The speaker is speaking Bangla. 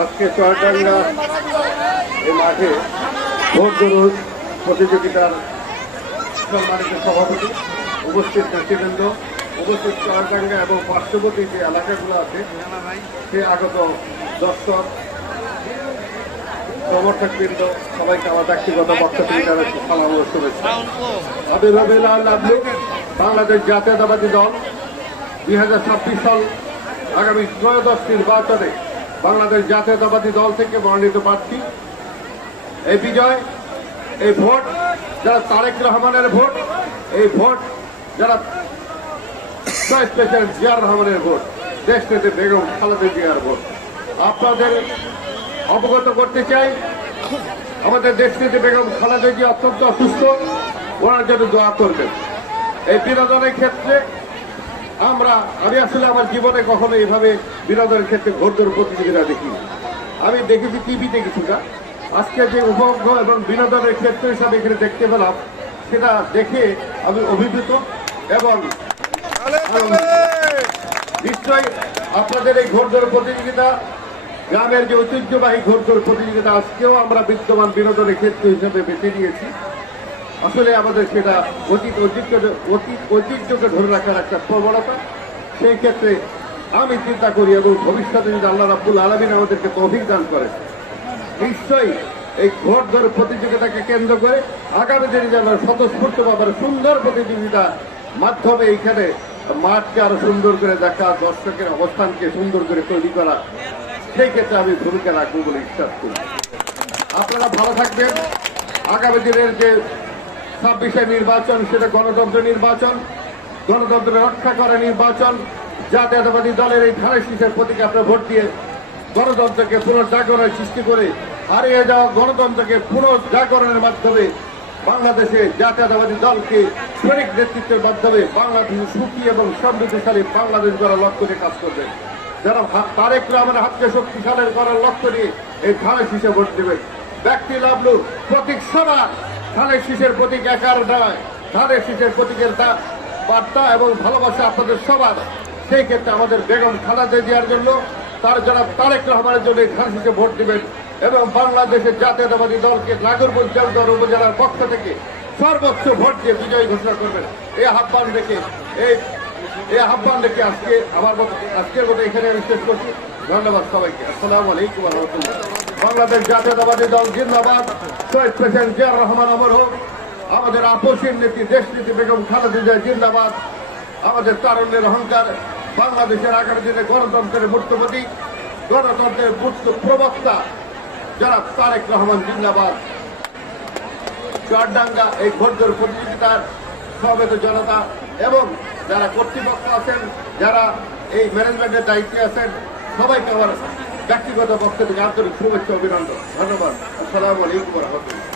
আজকে চুয়াডাঙ্গা এই মাঠে ভোট গরুর প্রতিযোগিতার সম্মানিত সভাপতি, উপস্থিত নেতৃবৃন্দ, উপস্থিত চুয়াডাঙ্গা এবং পার্শ্ববর্তী যে এলাকাগুলো আছে সে আগত দর্শক, সমর্থকবৃন্দ সবাইকে আমার ব্যক্তিগত বক্তব্য জানাচ্ছি সালাম ও শুভেচ্ছা। বাংলাদেশ জাতীয়তাবাদী দল 2026 সাল আগামী ত্রয়োদশ নির্বাচনে বাংলাদেশ জাতীয়তাবাদী দল থেকে মনোনীত প্রার্থী। এই বিজয়, এই ভোট যারা তারেক রহমানের ভোট, এই ভোট যারা প্রেসিডেন্ট জিয়াউর রহমানের ভোট, দেশ নেত্রী বেগম খালেদা জিয়ার ভোট। আপনাদের অবগত করতে চাই, আমাদের দেশ নেত্রী বেগম খালেদা জিয়া অত্যন্ত অসুস্থ, ওনার জন্য দোয়া করবেন। এই বিনোদনের ক্ষেত্রে আমি আসলে আমার জীবনে কখনো এইভাবে বিনোদনের ক্ষেত্রে ঘোরদৌড় প্রতিযোগিতা দেখিনি। আমি দেখেছি টিভিতে কিছুটা, আজকে যে উপভোগ্য এবং বিনোদনের ক্ষেত্র হিসাবে এখানে দেখতে পেলাম, সেটা দেখে আমি অভিভূত এবং নিশ্চয়ই আপনাদের এই ঘোরদৌড় প্রতিযোগিতা, গ্রামের যে ঐতিহ্যবাহী ঘোরদৌড় প্রতিযোগিতা আজকেও আমরা বিদ্যমান বিনোদনের ক্ষেত্র হিসেবে বেছে নিয়েছি। আসলে আমাদের সেটা ঐতিহ্যকে ধরে রাখার একটা প্রবণতা। সেই ক্ষেত্রে আমি চিন্তা করি এবং ভবিষ্যতে যদি আল্লাহ রাব্বুল আলামিন আমাদেরকে তৌফিক দান করে, নিশ্চয়ই এই ঘোরদৌড় প্রতিযোগিতাকে কেন্দ্র করে আগামী দিনে যেন স্বতঃস্ফূর্তভাবে সুন্দর প্রতিযোগিতা মাধ্যমে এইখানে মাঠকে আরো সুন্দর করে দেখা, দর্শকের অবস্থানকে সুন্দর করে তৈরি করা, সেই ক্ষেত্রে আমি ভূমিকা রাখবো বলে বিশ্বাস করি। আপনারা ভালো থাকবেন। আগামী দিনের যে 26 নির্বাচন, সেটা গণতন্ত্র নির্বাচন, গণতন্ত্র রক্ষা করা নির্বাচন। জাতীয়তাবাদী দলের এই ধানের শীষের প্রতীকে আপনারা ভোট দিয়ে গণতন্ত্রকে পুনর্জাগরণের সৃষ্টি করে হারিয়ে যাওয়া গণতন্ত্রকে পুনর্জাগরণের মাধ্যমে বাংলাদেশে জাতীয়তাবাদী দলকে সঠিক নেতৃত্বের মাধ্যমে বাংলাদেশের সুখী এবং সমৃদ্ধশালী বাংলাদেশ গড়ার লক্ষ্য নিয়ে কাজ করবেন। যারা তারেক রহমানের হাতকে শক্তিশালী করার লক্ষ্য নিয়ে এই ধানের শীষে ভোট দেবেন। ব্যক্তি লাভলু প্রতীক সবার, ধানের শীষের প্রতীক একার নয়, ধানের শীষের প্রতীকের বার্তা এবং ভালোবাসা আপনাদের সবার। সেই ক্ষেত্রে আমাদের বেগম খালেদা জিয়ার জন্য, তার যারা তারেক রহমানের জন্য ধানের শীষে ভোট দিবেন এবং বাংলাদেশের জাতীয়তাবাদী দলকে নাগরপুর জেলদর উপজেলার পক্ষ থেকে সর্বোচ্চ ভোট দিয়ে বিজয়ী ঘোষণা করবেন। এই আহ্বান রেখে আজকের মতো এখানে আমি শেষ করছি। ধন্যবাদ সবাইকে। আসসালামু আলাইকুম ওয়া রাহমাতুল্লাহ। বাংলাদেশ জাতীয়তাবাদী দল জিন্দাবাদ। শহীদ প্রেসিডেন্ট জিয়াউর রহমান অমর হোক। আমাদের আপসীর নীতি, দেশ নীতি বেগম খালেদা জিয়া জিন্দাবাদ। আমাদের তারুণ্যের অহংকার, বাংলাদেশের আগামী দিনে গণতন্ত্রের মূর্তপতি, গণতন্ত্রের মূর্ত প্রবক্তা যারা তারেক রহমান জিন্দাবাদ। চুয়াডাঙ্গা এই ঘোরদৌড় প্রতিযোগিতার সমবেত জনতা এবং যারা কর্তৃপক্ষ আছেন, যারা এই ম্যানেজমেন্টের দায়িত্বে আছেন, সবাইকে আমার ব্যক্তিগত পক্ষ থেকে আন্তরিক শুভেচ্ছা অভিনন্দন। ধন্যবাদ। আসসালামু আলাইকুম ওয়া রাহমাতুল্লাহ।